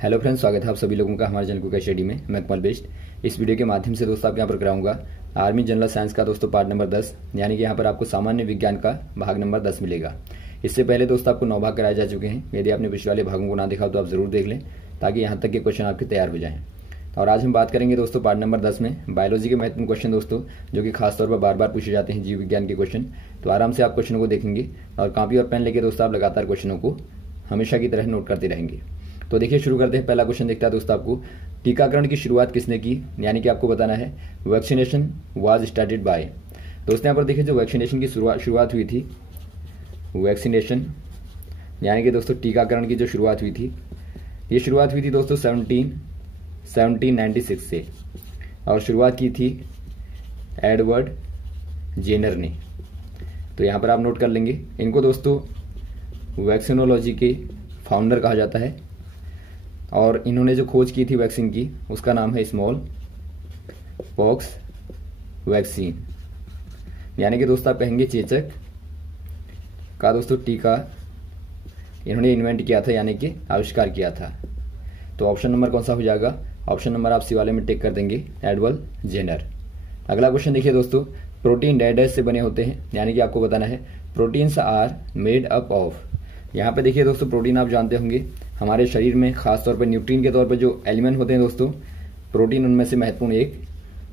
Hello friends, स्वागत है आप सभी लोगों का हमारे चैनल कुका स्टडी में। मैं कमल बेस्ट। इस वीडियो के माध्यम से दोस्तों आप यहाँ पर कराऊंगा आर्मी जनरल साइंस का दोस्तों पार्ट नंबर 10, यानी कि यहाँ पर आपको सामान्य विज्ञान का भाग नंबर 10 मिलेगा। इससे पहले दोस्तों आपको 9 भाग कराए जा चुके हैं। यदि आपने पिछले वाले भागों को ना देखा तो आप जरूर देख लें, ताकि यहाँ तक के क्वेश्चन आपके तैयार हो जाएं। और आज हम बात करेंगे दोस्तों पार्ट नंबर 10 में बायोलॉजी के महत्वपूर्ण क्वेश्चन दोस्तों, जो कि खासतौर पर बार बार पूछे जाते हैं जीव विज्ञान के क्वेश्चन। तो आराम से आप क्वेश्चनों को देखेंगे और कॉपी और पेन लेके दोस्तों आप लगातार क्वेश्चनों को हमेशा की तरह नोट करते रहेंगे। तो देखिए शुरू करते हैं। पहला क्वेश्चन देखता है दोस्तों आपको, टीकाकरण की शुरुआत किसने की, यानी कि आपको बताना है वैक्सीनेशन वाज स्टार्टेड बाय। दोस्तों यहाँ पर देखिए जो वैक्सीनेशन की शुरुआत हुई थी, वैक्सीनेशन यानी कि दोस्तों टीकाकरण की जो शुरुआत हुई थी, ये शुरुआत हुई थी दोस्तों 1796 से, और शुरुआत की थी एडवर्ड जेनर ने। तो यहाँ पर आप नोट कर लेंगे। इनको दोस्तों वैक्सीनोलॉजी के फाउंडर कहा जाता है, और इन्होंने जो खोज की थी वैक्सीन की, उसका नाम है स्मॉल पॉक्स वैक्सीन, यानी कि दोस्तों आप कहेंगे चेचक का दोस्तों टीका इन्होंने इन्वेंट किया था, यानी कि आविष्कार किया था। तो ऑप्शन नंबर कौन सा हो जाएगा? ऑप्शन नंबर आप सी वाले में टिक कर देंगे, एडवर्ड जेनर। अगला क्वेश्चन देखिए दोस्तों, प्रोटीन डैश से बने होते हैं, यानी कि आपको बताना है proteins are made up of. यहाँ पे देखिए दोस्तों प्रोटीन आप जानते होंगे हमारे शरीर में खासतौर पर न्यूट्रिएंट के तौर पर जो एलिमेंट होते हैं दोस्तों, प्रोटीन उनमें से महत्वपूर्ण एक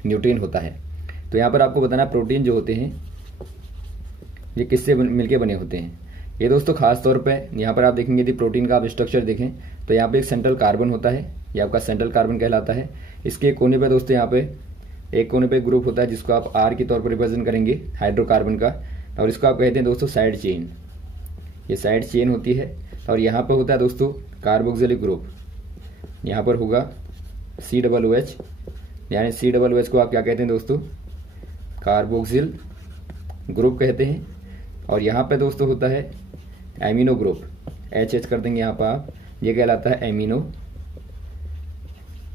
न्यूट्रिएंट होता है। तो यहाँ पर आपको बताना प्रोटीन जो होते हैं ये किससे मिलके बने होते हैं। ये दोस्तों खासतौर पर यहाँ पर आप देखेंगे यदि प्रोटीन का आप स्ट्रक्चर देखें तो यहाँ पे एक सेंट्रल कार्बन होता है, ये आपका सेंट्रल कार्बन कहलाता है। इसके एक कोने पे दोस्तों यहाँ पे एक कोने पे ग्रुप होता है जिसको आप आर के तौर पर रिप्रेजेंट करेंगे हाइड्रोकार्बन का, और इसको आप कहते हैं दोस्तों साइड चेन। ये साइड चेन होती है। और यहाँ पर होता है दोस्तों कार्बोक्सिलिक ग्रुप, यहाँ पर होगा COOH, यानी COOH को आप क्या कहते हैं दोस्तों? कार्बोक्सिल ग्रुप कहते हैं। और यहाँ पे दोस्तों होता है एमिनो ग्रुप, HH कर देंगे यहाँ पर आप, ये कहलाता है एमिनो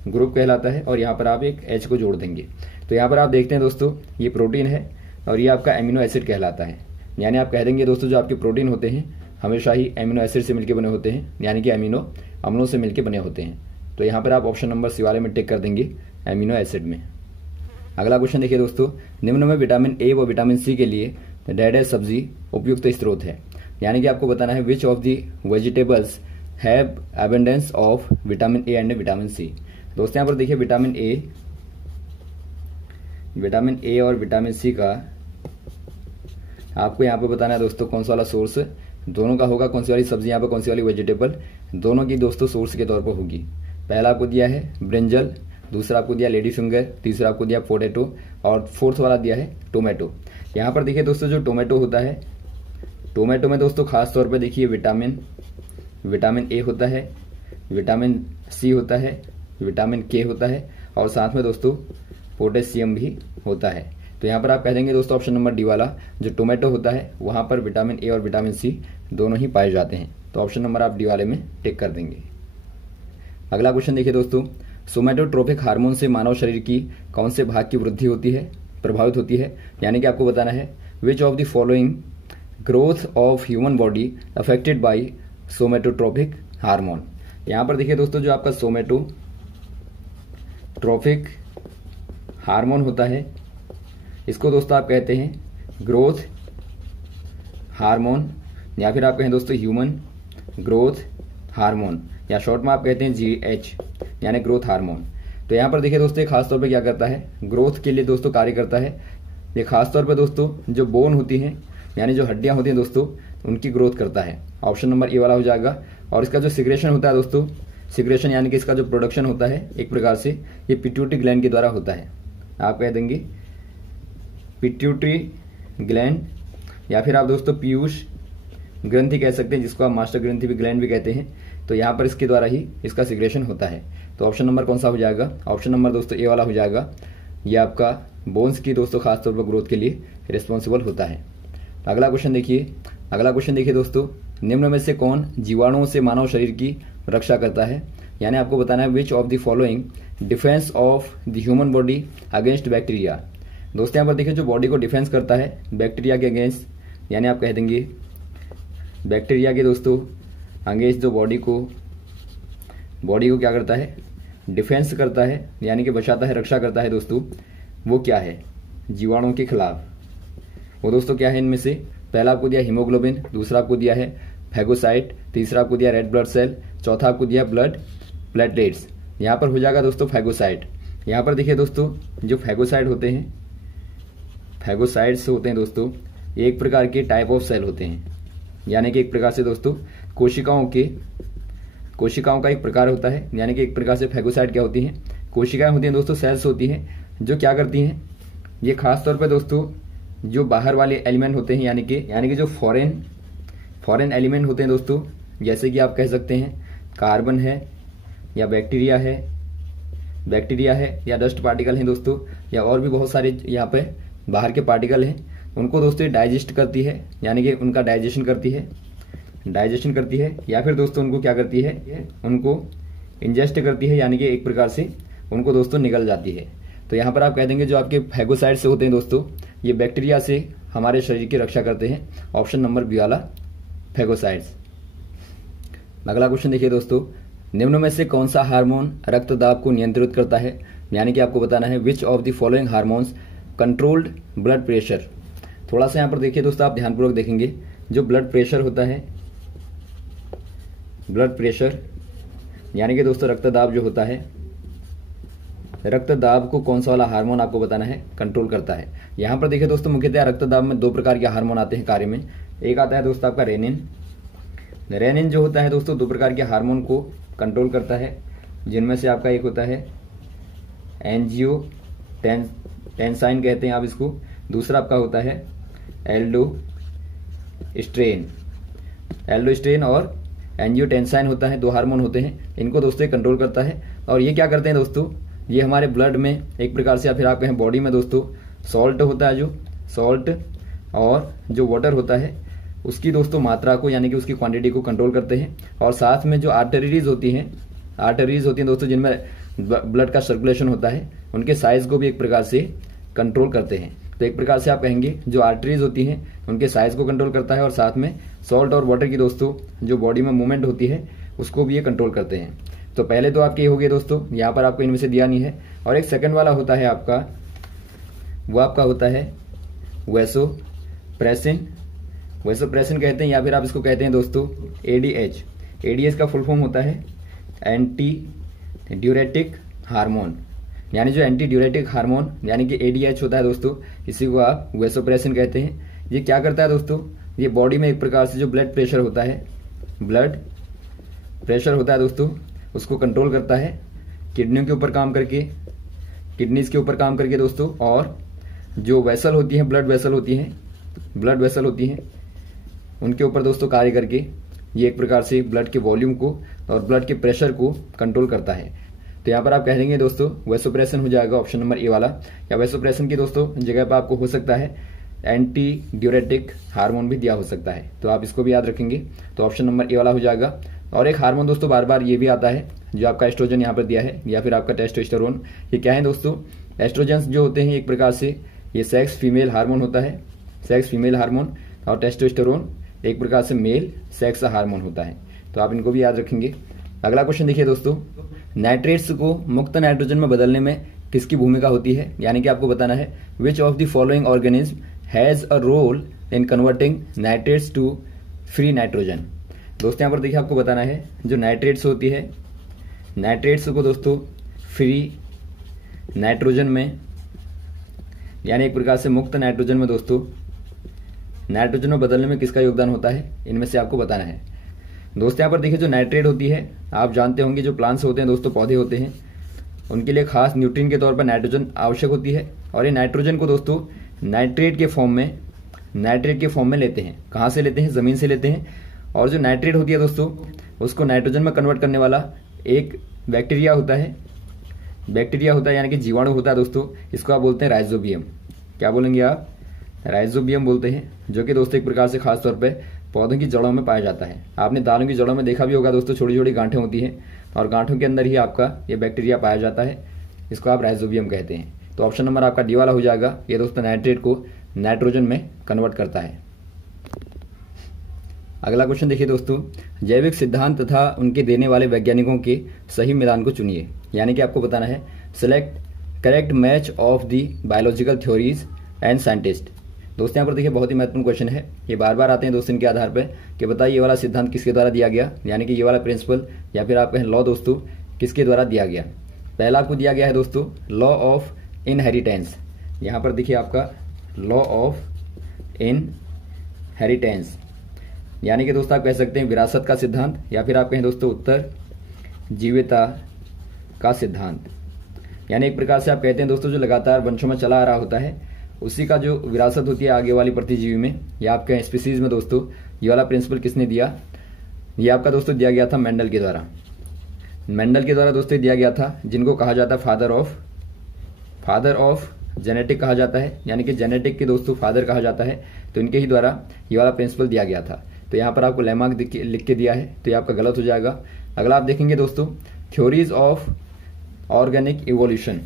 ग्रुप कहलाता है, और यहाँ पर आप एक H को जोड़ देंगे। तो यहाँ पर आप देखते हैं दोस्तों ये प्रोटीन है और ये आपका एमिनो एसिड कहलाता है, यानी आप कह देंगे दोस्तों जो आपके प्रोटीन होते हैं हमेशा ही एमिनो एसिड से मिलकर बने होते हैं, यानी कि एमिनो अम्लों से मिलकर बने होते हैं। तो यहाँ पर आप ऑप्शन नंबर सी वाले में टिक कर देंगे, एमिनो एसिड में। अगला क्वेश्चन देखिए दोस्तों, निम्न में विटामिन ए व विटामिन सी के लिए डैश सब्जी उपयुक्त स्रोत है, यानी कि आपको बताना है which of the vegetables have abundance of vitamin A and vitamin C. दोस्तों यहाँ पर देखिए विटामिन ए और विटामिन सी का आपको यहाँ पे बताना है दोस्तों कौन सा वाला सोर्स दोनों का होगा, कौन सी वाली सब्जी यहाँ पर, कौन सी वाली वेजिटेबल दोनों की दोस्तों सोर्स के तौर पर होगी। पहला आपको दिया है ब्रिंजल, दूसरा आपको दिया लेडी फिंगर, तीसरा आपको दिया पोटैटो, और फोर्थ वाला दिया है टोमेटो। यहाँ पर देखिए दोस्तों जो टोमेटो होता है, टोमेटो में दोस्तों खास तौर पर देखिए विटामिन ए होता है, विटामिन सी होता है, विटामिन के होता है, और साथ में दोस्तों पोटेशियम भी होता है। तो यहाँ पर आप कह देंगे दोस्तों ऑप्शन नंबर डी वाला, जो टोमेटो होता है वहां पर विटामिन ए और विटामिन सी दोनों ही पाए जाते हैं। तो ऑप्शन नंबर आप डी वाले में टिक कर देंगे। अगला क्वेश्चन देखिए दोस्तों, सोमैटोट्रोपिक हार्मोन से मानव शरीर की कौन से भाग की वृद्धि होती है, प्रभावित होती है, यानी कि आपको बताना है which of the following growth of human body affected by somatotropic hormone. यहाँ पर देखिए दोस्तों जो आपका सोमैटोट्रोपिक हार्मोन होता है इसको दोस्तों आप कहते हैं ग्रोथ हार्मोन, या फिर आप कहें दोस्तों ह्यूमन ग्रोथ हार्मोन, या शॉर्ट में आप कहते हैं GH, यानी ग्रोथ हार्मोन। तो यहाँ पर देखिए दोस्तों खास तौर पे क्या करता है, ग्रोथ के लिए दोस्तों कार्य करता है। ये खास तौर पे दोस्तों जो बोन होती हैं, यानी जो हड्डियां होती हैं दोस्तों, उनकी ग्रोथ करता है। ऑप्शन नंबर ए वाला हो जाएगा। और इसका जो सिक्रेशन होता है दोस्तों, सिक्रेशन यानी कि इसका जो प्रोडक्शन होता है एक प्रकार से ये पिट्यूटरी ग्लैंड के द्वारा होता है। आप कह देंगे पिट्यूटरी ग्लैंड, या फिर आप दोस्तों पीयूष ग्रंथि कह सकते हैं, जिसको आप मास्टर ग्रंथि भी ग्लैंड भी कहते हैं। तो यहाँ पर इसके द्वारा ही इसका सिक्रेशन होता है। तो ऑप्शन नंबर कौन सा हो जाएगा? ऑप्शन नंबर दोस्तों ए वाला हो जाएगा। ये आपका बोन्स की दोस्तों खासतौर पर ग्रोथ के लिए रिस्पॉन्सिबल होता है। अगला क्वेश्चन देखिए दोस्तों, निम्न में से कौन जीवाणुओं से मानव शरीर की रक्षा करता है, यानी आपको बताना है which of the following defence of the human body against bacteria. दोस्तों यहाँ पर देखिए जो बॉडी को डिफेंस करता है बैक्टीरिया के अगेंस्ट, यानी आप कह देंगे बैक्टीरिया के दोस्तों अगेंस्ट जो बॉडी को बॉडी को क्या करता है, डिफेंस करता है, यानी कि बचाता है, रक्षा करता है दोस्तों, वो क्या है, जीवाणुओं के खिलाफ। वो दोस्तों क्या है, इनमें से पहला आपको दिया हीमोग्लोबिन, दूसरा आपको दिया है फैगोसाइट, तीसरा आपको दिया रेड ब्लड सेल, चौथा आपको दिया ब्लड प्लेटलेट्स। यहाँ पर हो जाएगा दोस्तों फैगोसाइट। यहाँ पर देखिए दोस्तों, जो फैगोसाइट होते हैं, फैगोसाइट्स होते हैं दोस्तों, एक प्रकार के टाइप ऑफ सेल होते हैं, यानी कि एक प्रकार से दोस्तों कोशिकाओं का एक प्रकार होता है, यानी कि एक प्रकार से फैगोसाइट क्या होती हैं, कोशिकाएं होती हैं दोस्तों, सेल्स होती हैं, जो क्या करती हैं, ये खास तौर पे दोस्तों जो बाहर वाले एलिमेंट होते हैं, यानी कि जो फॉरेन एलिमेंट होते हैं दोस्तों, जैसे कि आप कह सकते हैं कार्बन है या बैक्टीरिया है या डस्ट पार्टिकल हैं दोस्तों, या और भी बहुत सारे यहाँ पे बाहर के पार्टिकल हैं, उनको दोस्तों डाइजेस्ट करती है, यानी कि उनका डाइजेशन करती है, या फिर दोस्तों उनको क्या करती है, उनको इंजेस्ट करती है, यानी कि एक प्रकार से उनको दोस्तों निगल जाती है। तो यहाँ पर आप कह देंगे जो आपके फैगोसाइट्स होते हैं दोस्तों, ये बैक्टीरिया से हमारे शरीर की रक्षा करते हैं। ऑप्शन नंबर बी वाला फैगोसाइट्स। अगला क्वेश्चन देखिए दोस्तों, निम्न में से कौन सा हार्मोन रक्तदाब को नियंत्रित करता है, यानी कि आपको बताना है which of the following hormones controlled blood pressure. थोड़ा सा यहाँ पर देखिए दोस्तों, आप ध्यानपूर्वक देखेंगे, जो ब्लड प्रेशर होता है, ब्लड प्रेशर यानी कि दोस्तों रक्तदाब जो होता है, रक्तदाब को कौन सा वाला हार्मोन आपको बताना है कंट्रोल करता है। यहाँ पर देखिए दोस्तों, मुख्यतः रक्तदाब में दो प्रकार के हार्मोन आते हैं कार्य में। एक आता है दोस्तों आपका रेनिन जो होता है दोस्तों, दो प्रकार के हार्मोन को कंट्रोल करता है, जिनमें से आपका एक होता है एंजियोटेंसाइन कहते हैं आप इसको, दूसरा आपका होता है एल्डोस्टेरोन और एंजियोटेंसाइन होता है, दो हार्मोन होते हैं, इनको दोस्तों कंट्रोल करता है। और ये क्या करते हैं दोस्तों, ये हमारे ब्लड में एक प्रकार से, या फिर आप कहें बॉडी में दोस्तों, सॉल्ट होता है, जो सॉल्ट और जो वाटर होता है उसकी दोस्तों मात्रा को, यानी कि उसकी क्वांटिटी को कंट्रोल करते हैं। और साथ में जो आर्टरीज होती हैं दोस्तों, जिनमें ब्लड का सर्कुलेशन होता है, उनके साइज को भी एक प्रकार से कंट्रोल करते हैं। तो एक प्रकार से आप कहेंगे जो आर्टरीज होती हैं उनके साइज को कंट्रोल करता है, और साथ में सॉल्ट और वाटर की दोस्तों जो बॉडी में मूवमेंट होती है उसको भी ये कंट्रोल करते हैं। तो पहले तो आपके हो गए दोस्तों, यहाँ पर आपको इनमें से दिया नहीं है। और एक सेकंड वाला होता है आपका, वो आपका होता है वैसोप्रेसिन कहते हैं, या फिर आप इसको कहते हैं दोस्तों एडीएच का फुल फॉर्म होता है एंटी ड्यूरेटिक हार्मोन, यानी जो एंटी ड्यूरेटिक हार्मोन यानी कि एडीएच होता है दोस्तों, इसी को आप वैसोप्रेसिन कहते हैं। ये क्या करता है दोस्तों, ये बॉडी में एक प्रकार से जो ब्लड प्रेशर होता है दोस्तों, उसको कंट्रोल करता है, किडनियों के ऊपर काम करके, किडनीज के ऊपर काम करके दोस्तों। और जो वेसल होती हैं, ब्लड वेसल होती हैं, उनके ऊपर दोस्तों कार्य करके ये एक प्रकार से ब्लड के वॉल्यूम को और ब्लड के प्रेशर को कंट्रोल करता है। तो यहाँ पर आप कह देंगे दोस्तों वैसोप्रेसिन हो जाएगा ऑप्शन नंबर ए वाला। या वैसोप्रेसिन की दोस्तों जगह पर आपको हो सकता है एंटी ड्यूरेटिक हार्मोन भी दिया हो सकता है, तो आप इसको भी याद रखेंगे। तो ऑप्शन नंबर ए वाला हो जाएगा। और एक हार्मोन दोस्तों बार बार ये भी आता है, जो आपका एस्ट्रोजन यहाँ पर दिया है, या फिर आपका टेस्टोस्टेरोन। ये क्या है दोस्तों, एस्ट्रोजेंस जो होते हैं एक प्रकार से ये सेक्स फीमेल हार्मोन होता है, सेक्स फीमेल हार्मोन। और टेस्टोस्टेरोन एक प्रकार से मेल सेक्स हार्मोन होता है, तो आप इनको भी याद रखेंगे। अगला क्वेश्चन देखिए दोस्तों, नाइट्रेट्स को मुक्त नाइट्रोजन में बदलने में किसकी भूमिका होती है, यानी कि आपको बताना है which of the following organism has a role in converting nitrates to free nitrogen. दोस्तों यहाँ पर देखिए आपको बताना है जो नाइट्रेट्स होती है, नाइट्रेट्स को दोस्तों फ्री नाइट्रोजन में, यानी एक प्रकार से मुक्त नाइट्रोजन में दोस्तों, नाइट्रोजन में बदलने में किसका योगदान होता है, इनमें से आपको बताना है। दोस्तों यहाँ पर देखिए जो नाइट्रेट होती है, आप जानते होंगे जो प्लांट्स होते हैं दोस्तों, पौधे होते हैं, उनके लिए खास न्यूट्रिएंट के तौर पर नाइट्रोजन आवश्यक होती है। और ये नाइट्रोजन को दोस्तों नाइट्रेट के फॉर्म में लेते हैं। कहाँ से लेते हैं, जमीन से लेते हैं। और जो नाइट्रेट होती है दोस्तों, उसको नाइट्रोजन में कन्वर्ट करने वाला एक बैक्टीरिया होता है, यानी कि जीवाणु होता है दोस्तों। इसको आप बोलते हैं राइजोबियम। क्या बोलेंगे आप, राइजोबियम बोलते हैं, जो कि दोस्तों एक प्रकार से खास तौर पे पौधों की जड़ों में पाया जाता है। आपने दालों की जड़ों में देखा भी होगा दोस्तों, छोटी छोटी गांठें होती हैं, और गांठों के अंदर ही आपका ये बैक्टीरिया पाया जाता है, इसको आप राइजोबियम कहते हैं। तो ऑप्शन नंबर आपका डी वाला हो जाएगा। ये दोस्तों नाइट्रेट को नाइट्रोजन में कन्वर्ट करता है। अगला क्वेश्चन देखिए दोस्तों, जैविक सिद्धांत तथा उनके देने वाले वैज्ञानिकों के सही मिलान को चुनिए। यानी कि आपको बताना है select correct match of the biological theories and scientist. दोस्तों यहाँ पर देखिए बहुत ही महत्वपूर्ण क्वेश्चन है, ये बार बार आते हैं दोस्तों इनके आधार पर कि बताइए ये वाला सिद्धांत किसके द्वारा दिया गया, यानी कि ये वाला प्रिंसिपल या फिर आप कहें लॉ दोस्तों किसके द्वारा दिया गया। पहला आपको दिया गया है दोस्तों लॉ ऑफ इनहेरिटेंस। यहाँ पर देखिए आपका लॉ ऑफ इनहेरिटेंस, यानी कि दोस्तों आप कह सकते हैं विरासत का सिद्धांत, या फिर आप कहें दोस्तों उत्तर जीविता का सिद्धांत। यानी एक प्रकार से आप कहते हैं दोस्तों जो लगातार वंशों में चला आ रहा होता है उसी का जो विरासत होती है आगे वाली प्रतिजीवी में या आप कहें स्पीसीज में दोस्तों, ये वाला प्रिंसिपल किसने दिया, ये आपका दोस्तों दिया गया था मेंडल के द्वारा। मेंडल के द्वारा दोस्तों दिया गया था, जिनको कहा जाता है फादर ऑफ जेनेटिक कहा जाता है, यानी कि जेनेटिक के दोस्तों फादर कहा जाता है। तो इनके ही द्वारा ये वाला प्रिंसिपल दिया गया था। तो यहाँ पर आपको लेमा लिख के दिया है, तो ये आपका गलत हो जाएगा। अगला आप देखेंगे दोस्तों थ्योरीज ऑफ ऑर्गेनिक इवोल्यूशन,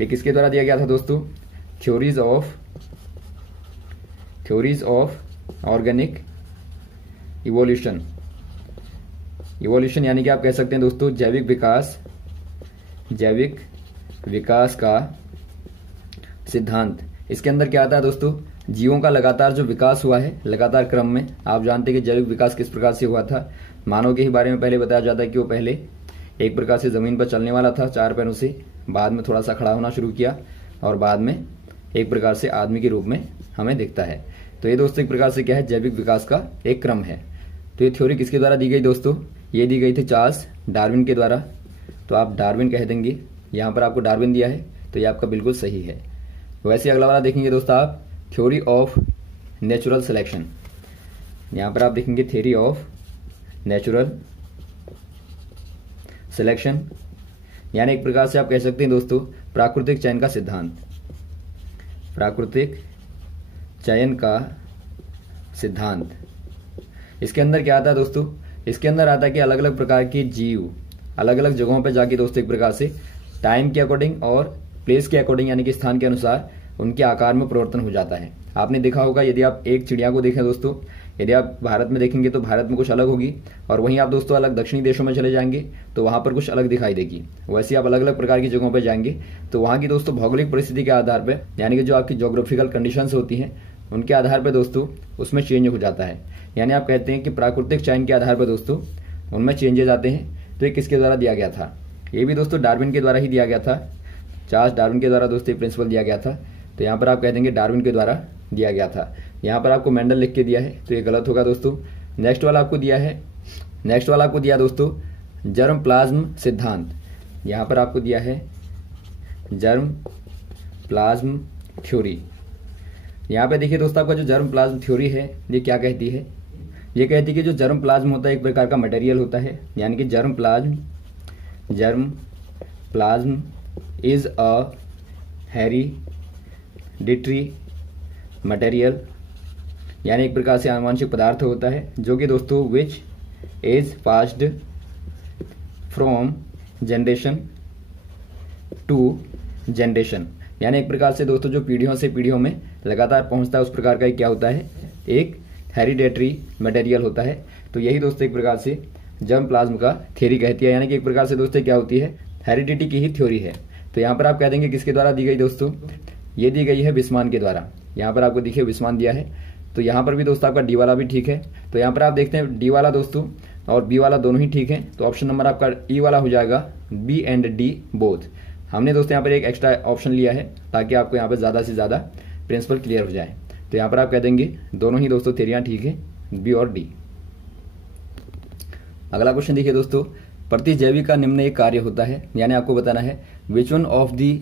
ये किसके द्वारा दिया गया था दोस्तों, थ्योरीज ऑफ ऑर्गेनिक इवोल्यूशन। यानी कि आप कह सकते हैं दोस्तों जैविक विकास का सिद्धांत। इसके अंदर क्या आता है दोस्तों, जीवों का लगातार जो विकास हुआ है लगातार क्रम में। आप जानते हैं कि जैविक विकास किस प्रकार से हुआ था। मानव के ही बारे में पहले बताया जाता है कि वो पहले एक प्रकार से जमीन पर चलने वाला था 4 पैरों से, बाद में थोड़ा सा खड़ा होना शुरू किया और बाद में एक प्रकार से आदमी के रूप में हमें दिखता है। तो ये दोस्तों एक प्रकार से क्या है, जैविक विकास का एक क्रम है। तो ये थ्योरी किसके द्वारा दी गई दोस्तों, ये दी गई थी चार्ल्स डार्विन के द्वारा। तो आप डार्विन कह देंगे, यहाँ पर आपको डार्विन दिया है तो ये आपका बिल्कुल सही है। वैसे अगला वाला देखेंगे दोस्तों आप थ्योरी ऑफ नेचुरल सिलेक्शन। यहाँ पर आप देखेंगे थ्योरी ऑफ नेचुरल सिलेक्शन, यानी एक प्रकार से आप कह सकते हैं दोस्तों प्राकृतिक चयन का सिद्धांत। प्राकृतिक चयन का सिद्धांत, इसके अंदर क्या आता है दोस्तों, इसके अंदर आता है कि अलग अलग प्रकार के जीव अलग अलग जगहों पर जाके दोस्तों एक प्रकार से टाइम के अकॉर्डिंग और प्लेस के अकॉर्डिंग यानी कि स्थान के अनुसार उनके आकार में परिवर्तन हो जाता है। आपने देखा होगा यदि आप एक चिड़िया को देखें दोस्तों, यदि आप भारत में देखेंगे तो भारत में कुछ अलग होगी और वहीं आप दोस्तों अलग दक्षिणी देशों में चले जाएंगे तो वहां पर कुछ अलग दिखाई देगी। वैसे आप अलग अलग प्रकार की जगहों पर जाएंगे तो वहां की दोस्तों भौगोलिक परिस्थिति के आधार पर यानी कि जो आपकी ज्योग्राफिकल कंडीशंस होती हैं उनके आधार पर दोस्तों उसमें चेंज हो जाता है। यानी आप कहते हैं कि प्राकृतिक चयन के आधार पर दोस्तों उनमें चेंजेस आते हैं। तो ये किसके द्वारा दिया गया था, ये भी दोस्तों डार्विन के द्वारा ही दिया गया था। चार्ल्स डार्विन के द्वारा दोस्तों प्रिंसिपल दिया गया था। तो यहाँ पर आप कह देंगे डार्विन के द्वारा दिया गया था। यहाँ पर आपको मेंडल लिख के दिया है तो ये गलत होगा दोस्तों। नेक्स्ट वाला आपको दिया दोस्तों जर्म प्लाज्म सिद्धांत। यहाँ पर आपको दिया है जर्म प्लाज्म थ्योरी। यहाँ पे देखिए दोस्तों आपका जो जर्म प्लाज्म थ्योरी है ये क्या कहती है, ये कहती है कि जो जर्म प्लाज्म होता है एक प्रकार का मटेरियल होता है, यानी कि germ plasm is a hereditary material, यानी एक प्रकार से आनुवंशिक पदार्थ होता है जो कि दोस्तों which is passed from generation to generation, यानी एक प्रकार से दोस्तों जो पीढ़ियों से पीढ़ियों में लगातार पहुंचता है उस प्रकार का क्या होता है, एक हेरिडेटरी मटेरियल होता है। तो यही दोस्तों एक प्रकार से जर्म प्लाज्म का थ्योरी कहती है, यानी कि एक प्रकार से दोस्तों क्या होती है, हेरिडिटी की ही थ्योरी है। तो यहाँ पर आप कह देंगे किसके द्वारा दी गई दोस्तों, ये दी गई है विस्मान के द्वारा। यहाँ पर आपको देखिए विस्मान दिया है तो यहाँ पर भी दोस्तों आपका डी वाला भी ठीक है। तो यहाँ पर आप देखते हैं डी वाला दोस्तों और बी वाला दोनों ही ठीक है। तो ऑप्शन नंबर आपका ई वाला हो जाएगा, बी एंड डी बोथ। हमने दोस्तों यहाँ पर एक एक्स्ट्रा ऑप्शन लिया है ताकि आपको यहाँ पर ज्यादा से ज्यादा प्रिंसिपल क्लियर हो जाए। तो यहाँ पर आप कह देंगे दोनों ही दोस्तों थ्योरियां ठीक है, बी और डी। अगला क्वेश्चन देखिए दोस्तों, प्रतिजैवी का निम्न एक कार्य होता है, यानी आपको बताना है which one of the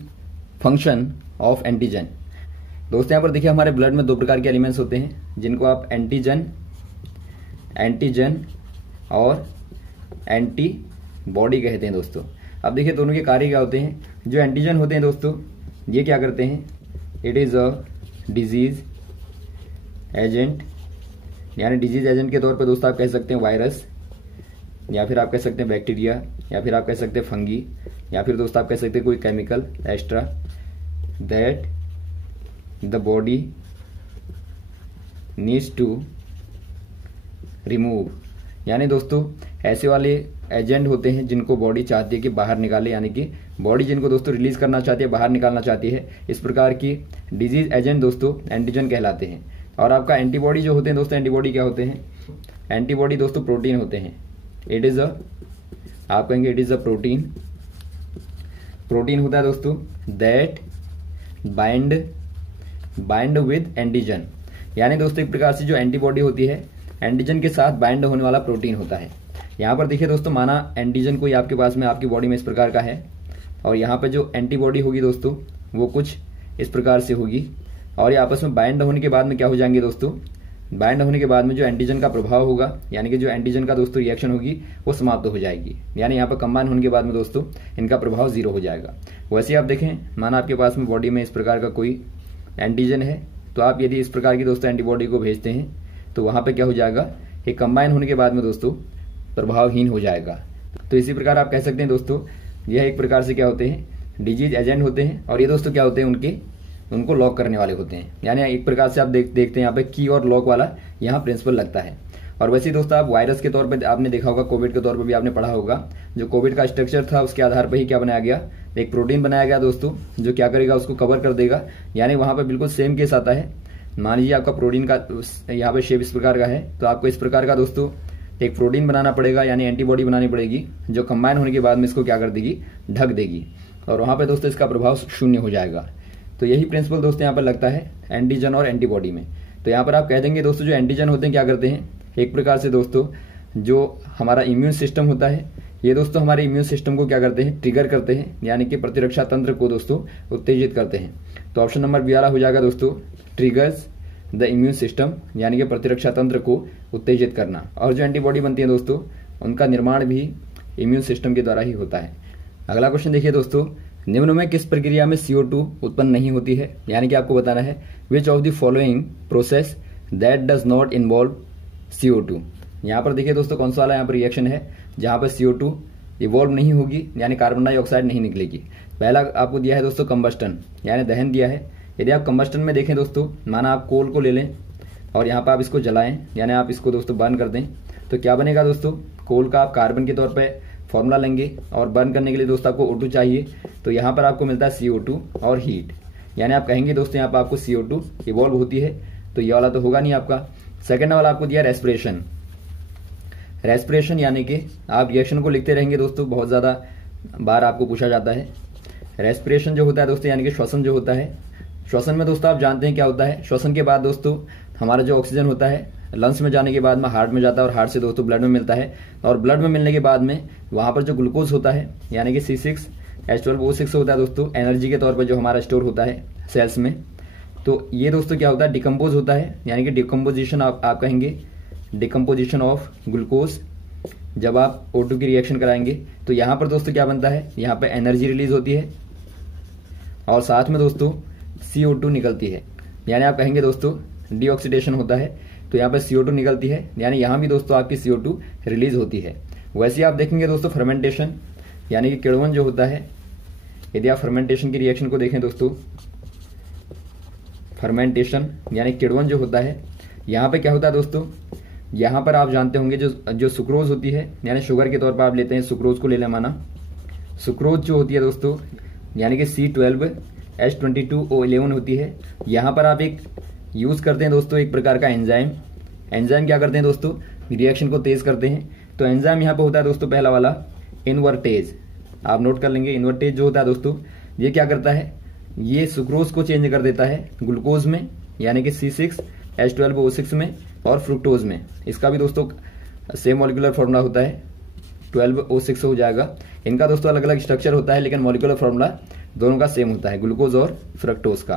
function of antigen. दोस्तों यहाँ पर देखिए हमारे ब्लड में 2 प्रकार के एलिमेंट्स होते हैं जिनको आप एंटीजन और एंटीबॉडी कहते हैं दोस्तों। अब देखिए दोनों के कार्य क्या होते हैं। जो एंटीजन होते हैं दोस्तों ये क्या करते हैं, it is a disease agent, यानी डिजीज एजेंट के तौर पर दोस्तों आप कह सकते हैं वायरस, या फिर आप कह सकते हैं बैक्टीरिया, या फिर आप कह सकते हैं फंगी, या फिर दोस्तों आप कह सकते हैं कोई chemical extra that the body needs to remove, यानी दोस्तों ऐसे वाले एजेंट होते हैं जिनको बॉडी चाहती है कि बाहर निकाले, यानी कि बॉडी जिनको दोस्तों रिलीज करना चाहती है, बाहर निकालना चाहती है, इस प्रकार की डिजीज एजेंट दोस्तों एंटीजन कहलाते हैं। और आपका एंटीबॉडी जो होते हैं दोस्तों, एंटीबॉडी क्या होते हैं? एंटीबॉडी दोस्तों प्रोटीन होते हैं। इट इज आप कहेंगे it is a protein. Protein होता है दोस्तों दैट बाइंड विद एंटीजन, यानी दोस्तों एक प्रकार से जो एंटीबॉडी होती है एंटीजन के साथ बाइंड होने वाला प्रोटीन होता है। यहाँ पर देखिए दोस्तों, माना एंटीजन कोई आपके पास में आपकी बॉडी में इस प्रकार का है, और यहाँ पे जो एंटीबॉडी होगी दोस्तों वो कुछ इस प्रकार से होगी, और ये आपस में बाइंड होने के बाद में क्या हो जाएंगे दोस्तों? बाइंड होने के बाद में जो एंटीजन का प्रभाव होगा, यानी कि जो एंटीजन का दोस्तों रिएक्शन होगी वो समाप्त हो जाएगी, यानी यहाँ पर कंबाइन होने के बाद में दोस्तों इनका प्रभाव जीरो हो जाएगा। वैसे आप देखें, माना आपके पास में बॉडी में इस प्रकार का कोई एंटीजन है, तो आप यदि इस प्रकार की दोस्तों एंटीबॉडी को भेजते हैं तो वहाँ पे क्या हो जाएगा? ये कंबाइन होने के बाद में दोस्तों प्रभावहीन हो जाएगा। तो इसी प्रकार आप कह सकते हैं दोस्तों, यह एक प्रकार से क्या होते हैं? डिजीज एजेंट होते हैं, और ये दोस्तों क्या होते हैं? उनको लॉक करने वाले होते हैं, यानी एक प्रकार से आप देखते हैं यहाँ पे की और लॉक वाला यहाँ प्रिंसिपल लगता है। और वैसे दोस्तों आप वायरस के तौर पे आपने देखा होगा, कोविड के तौर पे भी आपने पढ़ा होगा, जो कोविड का स्ट्रक्चर था उसके आधार पर ही क्या बनाया गया? एक प्रोटीन बनाया गया दोस्तों, जो क्या करेगा? उसको कवर कर देगा, यानी वहां पर बिल्कुल सेम केस आता है। मान लीजिए आपका प्रोटीन का यहाँ पे शेप इस प्रकार का है, तो आपको इस प्रकार का दोस्तों एक प्रोटीन बनाना पड़ेगा, यानी एंटीबॉडी बनानी पड़ेगी, जो कंबाइन होने के बाद में इसको क्या कर देगी? ढक देगी, और वहां पे दोस्तों इसका प्रभाव शून्य हो जाएगा। तो यही प्रिंसिपल दोस्तों यहाँ पर लगता है एंटीजन और एंटीबॉडी में। तो यहाँ पर आप कह देंगे दोस्तों, जो एंटीजन होते हैं क्या करते हैं? एक प्रकार से दोस्तों जो हमारा इम्यून सिस्टम होता है, ये दोस्तों हमारे इम्यून सिस्टम को क्या करते हैं? ट्रिगर करते हैं, यानी कि प्रतिरक्षा तंत्र को दोस्तों उत्तेजित करते हैं। तो ऑप्शन नंबर बी वाला हो जाएगा दोस्तों, ट्रिगर्स द इम्यून सिस्टम, यानी कि प्रतिरक्षा तंत्र को उत्तेजित करना। और जो एंटीबॉडी बनती है दोस्तों, उनका निर्माण भी इम्यून सिस्टम के द्वारा ही होता है। अगला क्वेश्चन देखिए दोस्तों, निम्न में किस प्रक्रिया में CO2 उत्पन्न नहीं होती है? यानी कि आपको बताना है which of the following process that does not involve CO2। यहाँ पर देखिए दोस्तों कौन सा वाला यहाँ पर रिएक्शन है जहाँ पर CO2 इवॉल्व नहीं होगी, यानी कार्बन डाइऑक्साइड नहीं निकलेगी। पहला आपको दिया है दोस्तों कंबस्टन, यानी दहन दिया है। यदि आप कंबस्टन में देखें दोस्तों, माना आप कोल को ले लें और यहाँ पर आप इसको जलाएं, यानी आप इसको दोस्तों बर्न कर दें, तो क्या बनेगा दोस्तों? कोल का आप कार्बन के तौर पर फॉर्मूला लेंगे, और बर्न करने के लिए दोस्तों आपको O2 चाहिए, तो यहाँ पर आपको मिलता है CO2 और हीट, यानी आप कहेंगे दोस्तों यहाँ पर आपको CO2 इवॉल्व होती है, तो ये वाला तो होगा नहीं आपका। सेकंड वाला आपको दिया रेस्पिरेशन। रेस्पिरेशन यानी कि आप रिएक्शन को लिखते रहेंगे दोस्तों, बहुत ज़्यादा बार आपको पूछा जाता है। रेस्पिरेशन जो होता है दोस्तों, यानी कि श्वसन जो होता है, श्वसन में दोस्तों आप जानते हैं क्या होता है? श्वसन के बाद दोस्तों हमारा जो ऑक्सीजन होता है लंग्स में जाने के बाद में हार्ट में जाता है, और हार्ट से दोस्तों ब्लड में मिलता है, और ब्लड में मिलने के बाद में वहां पर जो ग्लूकोज होता है, यानी कि C6H12O6 होता है दोस्तों, एनर्जी के तौर पर जो हमारा स्टोर होता है सेल्स में। तो ये दोस्तों क्या होता है? डिकम्पोज होता है, यानी कि डिकम्पोजिशन आप कहेंगे डिकम्पोजिशन ऑफ ग्लूकोज। जब आप O2 की रिएक्शन कराएंगे तो यहाँ पर दोस्तों क्या बनता है? यहाँ पर एनर्जी रिलीज होती है, और साथ में दोस्तों CO2 निकलती है, यानी आप कहेंगे दोस्तों डीऑक्सीडेशन होता है, तो यहाँ पर CO2 निकलती है, यानी यहाँ भी दोस्तों आपकी CO2 रिलीज होती है। वैसे आप देखेंगे दोस्तों फर्मेंटेशन, यानी कि किण्वन जो होता है, यदि आप फर्मेंटेशन की रिएक्शन को देखें दोस्तों, फर्मेंटेशन यानी किण्वन जो होता है, यहाँ पे क्या होता है दोस्तों? यहाँ पर आप जानते होंगे जो सुक्रोज होती है, यानी शुगर के तौर पर आप लेते हैं, सुक्रोज को ले लें माना। सुक्रोज जो होती है दोस्तों, यानी कि C12H22O11 होती है। यहाँ पर आप एक यूज करते हैं दोस्तों एक प्रकार का एंजाइम। एंजाइम क्या करते हैं दोस्तों? रिएक्शन को तेज करते हैं। तो एंजाइम यहाँ पे होता है दोस्तों पहला वाला इनवर्टेज, आप नोट कर लेंगे। इनवर्टेज जो होता है दोस्तों, ये क्या करता है? ये सुक्रोज को चेंज कर देता है ग्लूकोज में, यानी कि C6H12O6 में, और फ्रुक्टोज में। इसका भी दोस्तों सेम मॉलिक्यूलर फॉर्मूला होता है, 12O6 हो जाएगा। इनका दोस्तों अलग अलग स्ट्रक्चर होता है, लेकिन मॉलिक्यूलर फॉर्मूला दोनों का सेम होता है, ग्लूकोज और फ्रक्टोज का।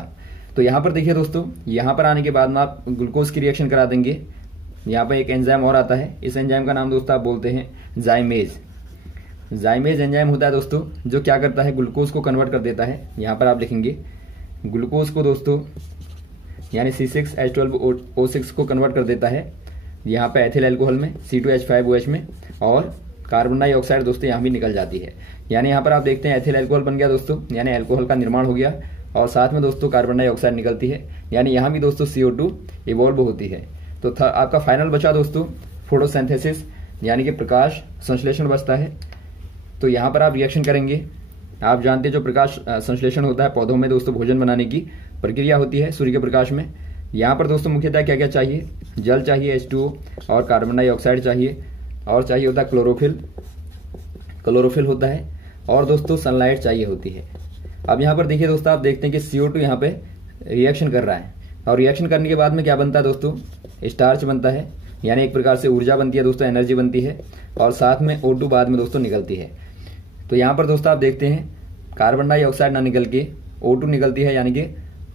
तो यहाँ पर देखिए दोस्तों, यहाँ पर आने के बाद में आप ग्लूकोज की रिएक्शन करा देंगे। यहाँ पर एक एंजाइम और आता है, इस एंजाइम का नाम दोस्तों आप बोलते हैं जाइमेज। जाइमेज एंजाइम होता है दोस्तों, जो क्या करता है? ग्लूकोज को कन्वर्ट कर देता है। यहाँ पर आप लिखेंगे ग्लूकोज को दोस्तों, यानी C6H12O6 को कन्वर्ट कर देता है यहाँ पे एथिल अल्कोहल में, C2H5OH में, और कार्बन डाइऑक्साइड दोस्तों यहाँ भी निकल जाती है। यानी यहाँ पर आप देखते हैं एथिल अल्कोहल बन गया दोस्तों, यानी अल्कोहल का निर्माण हो गया, और साथ में दोस्तों कार्बन डाइऑक्साइड निकलती है, यानी यहाँ भी दोस्तों CO2 इवॉल्व होती है। तो आपका फाइनल बचा दोस्तों फोटोसिंथेसिस यानी कि प्रकाश संश्लेषण बचता है। तो यहाँ पर आप रिएक्शन करेंगे। आप जानते हैं जो प्रकाश संश्लेषण होता है पौधों में दोस्तों, भोजन बनाने की प्रक्रिया होती है सूर्य के प्रकाश में। यहाँ पर दोस्तों मुख्यतः क्या क्या चाहिए, जल चाहिए H2O और कार्बन डाइऑक्साइड चाहिए, और चाहिए होता है क्लोरोफिल होता है, और दोस्तों सनलाइट चाहिए होती है। अब यहाँ पर देखिए दोस्तों, आप देखते हैं कि CO2 यहाँ पे रिएक्शन कर रहा है, और रिएक्शन करने के बाद में क्या बनता है दोस्तों, स्टार्च बनता है, यानी एक प्रकार से ऊर्जा बनती है दोस्तों, एनर्जी बनती है, और साथ में O2 बाद में दोस्तों निकलती है। तो यहाँ पर दोस्तों आप देखते हैं कार्बन डाइऑक्साइड ना निकल के O2 निकलती है, यानी कि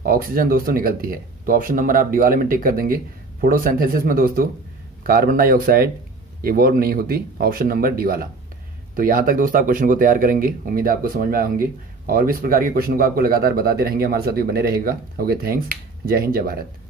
ऑक्सीजन दोस्तों निकलती है। तो ऑप्शन नंबर आप डी वाले में टिक कर देंगे। फोटोसिंथेसिस में दोस्तों कार्बन डाइऑक्साइड इवॉल्व नहीं होती, ऑप्शन नंबर डी वाला। तो यहाँ तक दोस्तों आप क्वेश्चन को तैयार करेंगे, उम्मीद है आपको समझ में आए होंगे, और भी इस प्रकार के क्वेश्चन को आपको लगातार बताते रहेंगे, हमारे साथ भी बने रहेगा। ओके, थैंक्स, जय हिंद, जय भारत।